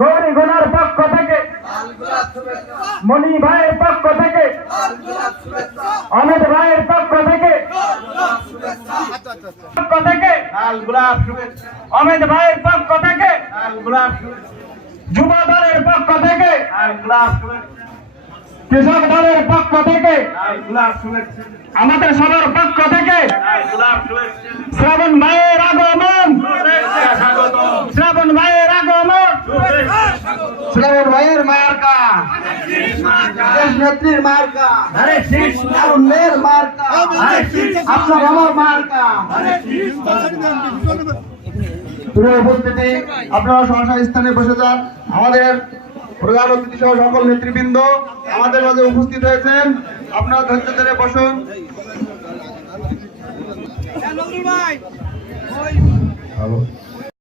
গৌরী গুনার পক্ষ থেকে, মণি ভাইয়ের পক্ষ থেকে, অমিত ভাইয়ের পক্ষ থেকে, অমিত ভাইয়ের পক্ষ থেকে, যুব দলের পক্ষ থেকে, কৃষক দলের পক্ষ থেকে, আমাদের সবার পক্ষ থেকে শ্রাবণ ভাইয়ের আগমন, শ্রাবণ ভাইয়ের আগমন, শ্রাবণ ভাইয়ের মার্কা, দেশ নেত্রীর মার্কা, তারুণ্যের মার্কা, আপনার আমার মার্কা। প্রিয় উপস্থিতি, আপনারা সহসা স্থানে বসে যান। আমাদের প্রধান অতিথি সহ সকল নেতৃবৃন্দ আমাদের মাঝে উপস্থিত হয়েছেন। আপনারা ধৈর্য ধরে বসুন। ভালো।